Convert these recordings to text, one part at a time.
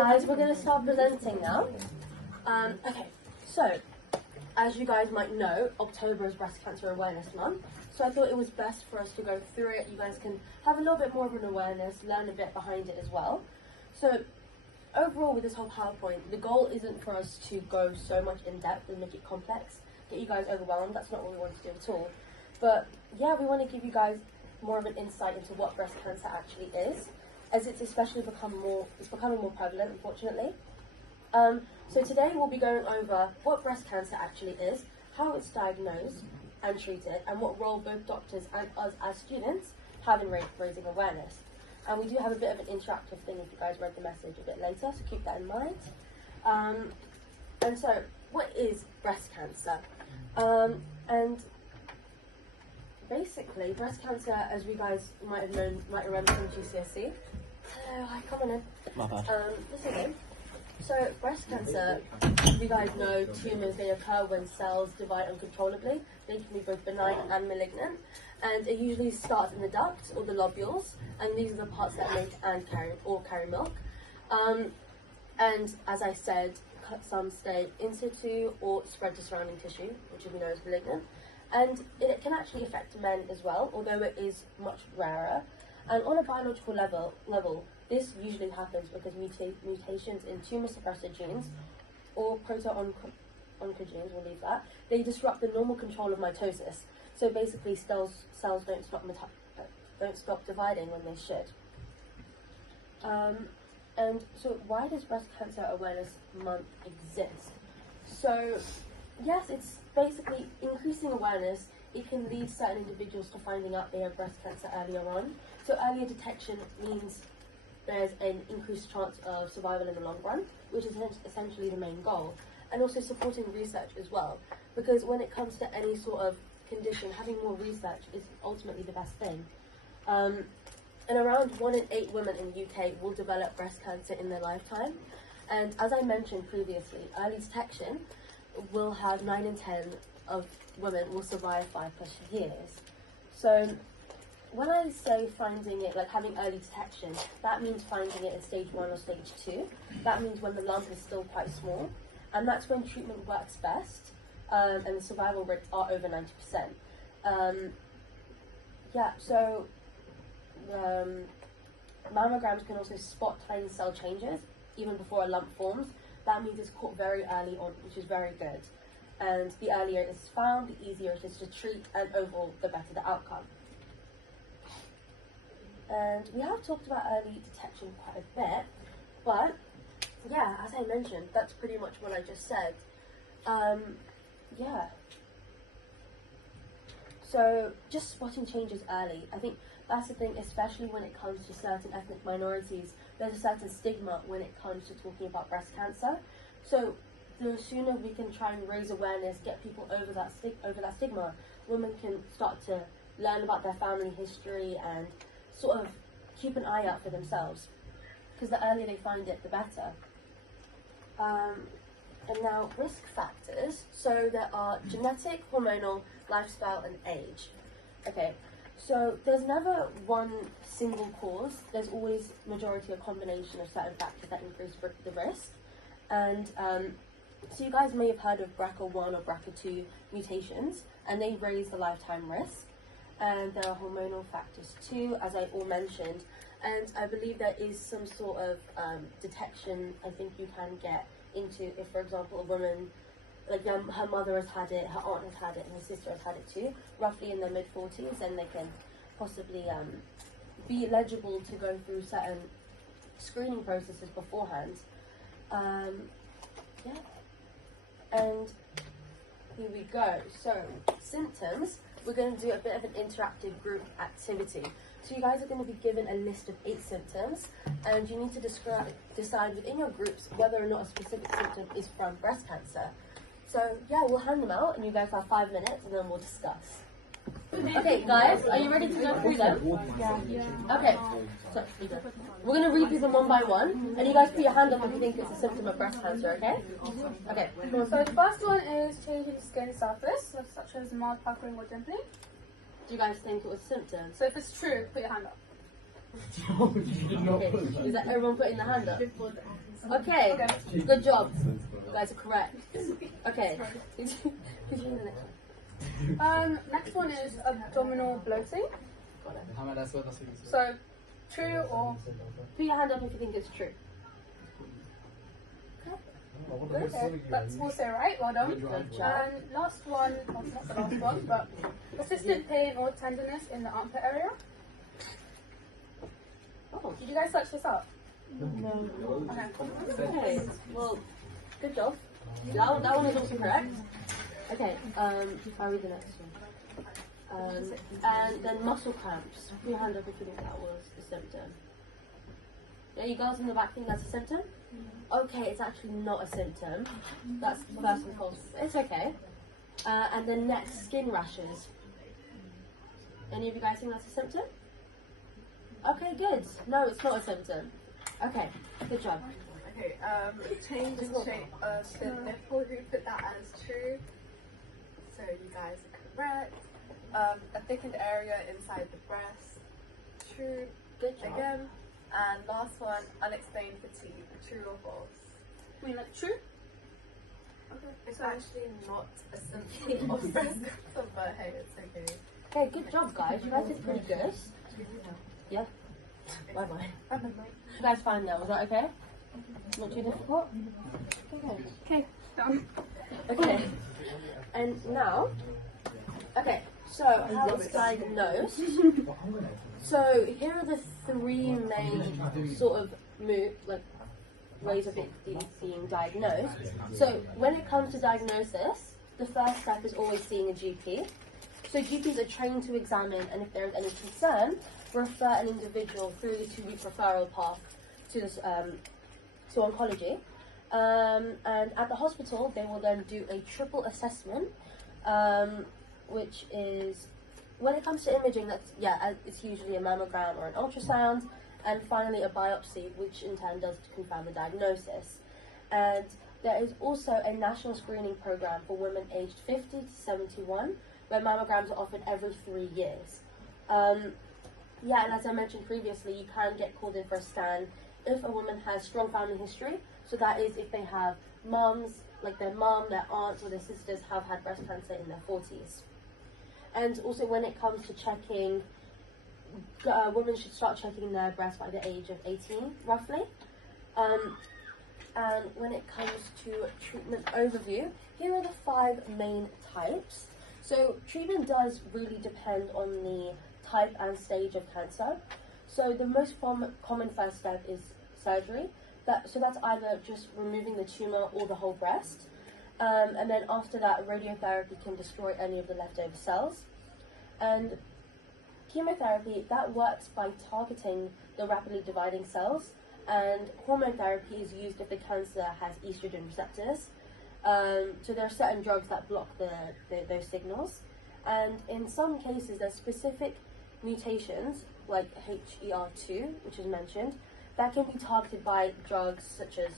guys, we're going to start presenting now. Okay, so as you guys might know, October is Breast Cancer Awareness Month, so I thought it was best for us to go through it. You guys can have a little bit more of an awareness, learn a bit behind it as well. So overall with this whole PowerPoint, the goal isn't for us to go so much in depth and make it complex, get you guys overwhelmed. That's not what we want to do at all. But yeah, we want to give you guys more of an insight into what breast cancer actually is, as it's especially becoming more prevalent, unfortunately. So today we'll be going over what breast cancer actually is, how it's diagnosed and treated, and what role both doctors and us as students have in raising awareness. And we do have a bit of an interactive thing if you guys read the message a bit later, so keep that in mind. And so, what is breast cancer? And basically, breast cancer, as we guys might remember from GCSE. Hello, hi, come on in. My bad. This is it. So, breast cancer, you guys know tumours, they occur when cells divide uncontrollably. They can be both benign and malignant. And it usually starts in the ducts or the lobules, and these are the parts that make and carry milk. And as I said, some stay in situ or spread to surrounding tissue, which we know is malignant. And it can actually affect men as well, although it is much rarer. And on a biological level, this usually happens because mutations in tumor suppressor genes or proto-oncogenes, we'll leave that, they disrupt the normal control of mitosis. So basically cells don't stop dividing when they should. And so why does Breast Cancer Awareness Month exist? So yes, it's basically increasing awareness. It can lead certain individuals to finding out they have breast cancer earlier on. So earlier detection means there's an increased chance of survival in the long run, which is essentially the main goal. And also supporting research as well, because when it comes to any sort of condition, having more research is ultimately the best thing. And around 1 in 8 women in the UK will develop breast cancer in their lifetime. And as I mentioned previously, early detection will have 9 in 10 of women will survive 5+ years. So when I say finding it, like having early detection, that means finding it in stage 1 or stage 2. That means when the lump is still quite small, and that's when treatment works best, and the survival rates are over 90%. Yeah, so mammograms can also spot tiny cell changes even before a lump forms. That means it's caught very early on, which is very good. And the earlier it is found, the easier it is to treat, and overall, the better the outcome. And we have talked about early detection quite a bit, but yeah, as I mentioned, that's pretty much what I just said. Yeah. So just spotting changes early, I think that's the thing, especially when it comes to certain ethnic minorities. There's a certain stigma when it comes to talking about breast cancer. So the sooner we can try and raise awareness, get people over that stigma, women can start to learn about their family history and sort of keep an eye out for themselves, because the earlier they find it, the better. And now risk factors. So there are genetic, hormonal, lifestyle, and age. Okay, so there's never one single cause. There's always majority or combination of certain factors that increase the risk. And so you guys may have heard of BRCA1 or BRCA2 mutations, and they raise the lifetime risk. And there are hormonal factors too, as I all mentioned. And I believe there is some sort of detection I think you can get into if, for example, a woman, like her mother has had it, her aunt has had it, and her sister has had it too, roughly in their mid-40s, then they can possibly be eligible to go through certain screening processes beforehand. Yeah. And here we go. So, symptoms. We're going to do a bit of an interactive group activity. So you guys are going to be given a list of 8 symptoms, and you need to decide within your groups whether or not a specific symptom is from breast cancer. So yeah, we'll hand them out, and you guys have 5 minutes, and then we'll discuss. Okay, guys, are you ready to go through them? Yeah. Okay, so we're going to read through them one by one, and you guys put your hand up if you think it's a symptom of breast cancer, okay? Okay. So the first one is changing skin surface, such as mild puckering or dimpling. Do you guys think it was a symptom? So if it's true, put your hand up. Okay. Is that everyone putting their hand up? Okay, Okay. good job. You guys are correct. Okay. Continue the next one. Next one is abdominal bloating. Got it. So, true or Put your hand up if you think it's true. okay? That's also right. Well done. Good job. Last one, well, not the last one, but persistent pain or tenderness in the armpit area. Oh, Did you guys search this up? no. Okay. Okay, well, good job. That one is also correct. Okay, if I read the next one. And then muscle cramps. Put your hand up if you think that was the symptom. Yeah, you guys in the back think that's a symptom? Okay, it's actually not a symptom. That's the first and false. It's okay. And then next, skin rashes. Any of you guys think that's a symptom? Okay, good. No, it's not a symptom. Okay, good job. Okay, change in shape of the nipple, who put that as true? So you guys are correct. A thickened area inside the breast, true Good job. again. And last one, unexplained fatigue, true or false? I mean, like, true? Okay. It's actually not a symptom of breast cancer, but hey, it's okay. Okay, good job, guys. You guys did pretty good. Yeah. Bye bye. You guys fine now? Was that okay? Not too difficult? Okay. Okay, done. Okay. And now, okay, so how it's diagnosed. So here are the three main sort of ways of it being diagnosed. So when it comes to diagnosis, the first step is always seeing a GP. So GPs are trained to examine, and if there is any concern, refer an individual through the 2-week referral path to this to oncology. And at the hospital, they will then do a triple assessment, which is, when it comes to imaging, it's usually a mammogram or an ultrasound, and finally a biopsy, which in turn does confirm the diagnosis. And there is also a national screening program for women aged 50 to 71, where mammograms are offered every 3 years. Yeah, and as I mentioned previously, you can get called in for a scan if a woman has strong family history. So that is if they have mums, like their mum, their aunts, or their sisters have had breast cancer in their 40s. And also when it comes to checking, women should start checking their breast by the age of 18, roughly. And when it comes to treatment overview, here are the 5 main types. So treatment does really depend on the type and stage of cancer. So the most common first step is surgery. So that's either just removing the tumour or the whole breast. And then after that, radiotherapy can destroy any of the leftover cells. And chemotherapy, that works by targeting the rapidly dividing cells. And hormone therapy is used if the cancer has estrogen receptors. So there are certain drugs that block those signals. And in some cases, there's specific mutations, like HER2, which is mentioned, that can be targeted by drugs such as,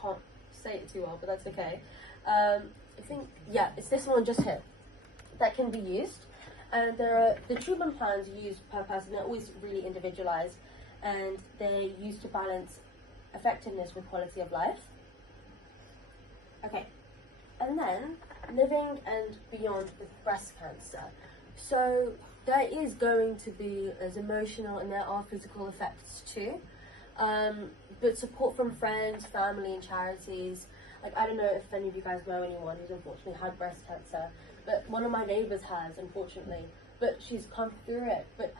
can't say it too well, but that's okay. I think, yeah, it's this one just here that can be used. And there are the treatment plans used per person, they're always really individualized, and they're used to balance effectiveness with quality of life. Okay, and then living and beyond with breast cancer. So there is going to be as emotional and there are physical effects too. But support from friends, family and charities. Like, I don't know if any of you guys know anyone who's unfortunately had breast cancer, but one of my neighbours has, unfortunately. But she's come through it. But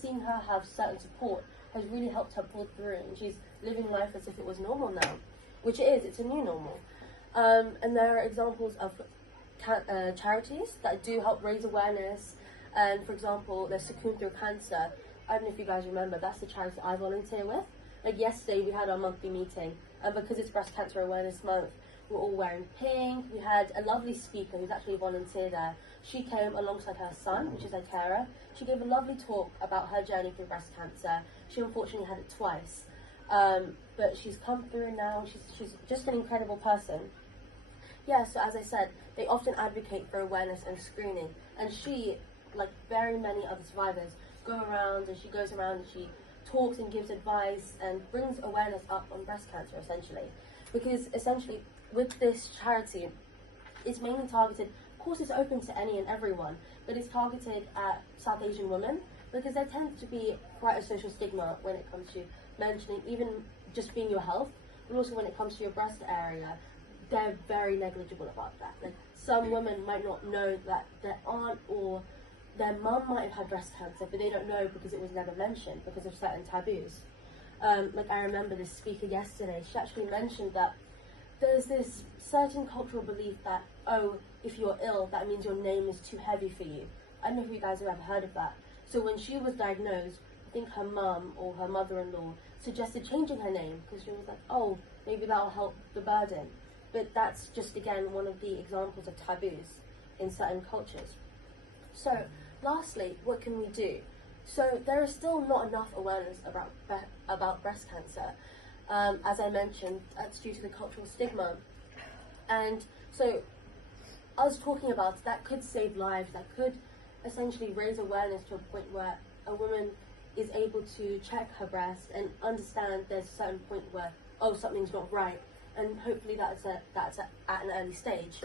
seen her have certain support has really helped her pull through it, and she's living life as if it was normal now, which it is. It's a new normal. And there are examples of charities that do help raise awareness. And for example, there's Succumb Through Cancer. I don't know if you guys remember, that's the charity I volunteer with. Like yesterday we had our monthly meeting, and because it's Breast Cancer Awareness Month, we're all wearing pink. We had a lovely speaker who's actually a volunteer there. She came alongside her son, which is her carer. She gave a lovely talk about her journey through breast cancer. She unfortunately had it twice. But she's come through now, she's just an incredible person. Yeah, so as I said, they often advocate for awareness and screening. And she, like very many other survivors, she goes around and she talks and gives advice and brings awareness up on breast cancer, essentially. Because essentially with this charity, it's mainly targeted, of course it's open to any and everyone, but it's targeted at South Asian women, because there tends to be quite a social stigma when it comes to mentioning even just being your health, but also when it comes to your breast area, they're very negligible about that. Like, some women might not know that their aunt or their mum might have had breast cancer, but they don't know because it was never mentioned because of certain taboos. Like, I remember this speaker yesterday, she actually mentioned that there's this certain cultural belief that, oh, if you're ill, that means your name is too heavy for you. I don't know if you guys have ever heard of that. So when she was diagnosed, I think her mum or her mother-in-law suggested changing her name because she was like, oh, maybe that'll help the burden. But that's just, again, one of the examples of taboos in certain cultures. So, lastly, what can we do? So, there is still not enough awareness about breast cancer. As I mentioned, that's due to the cultural stigma. And so, us talking about that could save lives, that could essentially raise awareness to a point where a woman is able to check her breast and understand there's a certain point where, oh, something's not right. And hopefully that's at an early stage.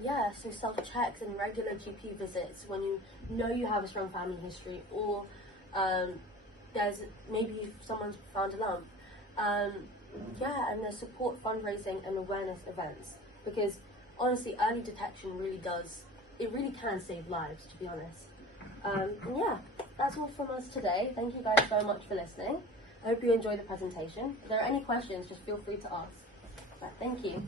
Yeah, so self-checks and regular GP visits when you know you have a strong family history, or there's maybe someone's found a lump. Yeah, and there's support, fundraising and awareness events, because honestly, early detection really can save lives, to be honest. And yeah, that's all from us today. Thank you guys so much for listening. I hope you enjoyed the presentation. If there are any questions, just feel free to ask. Right, thank you.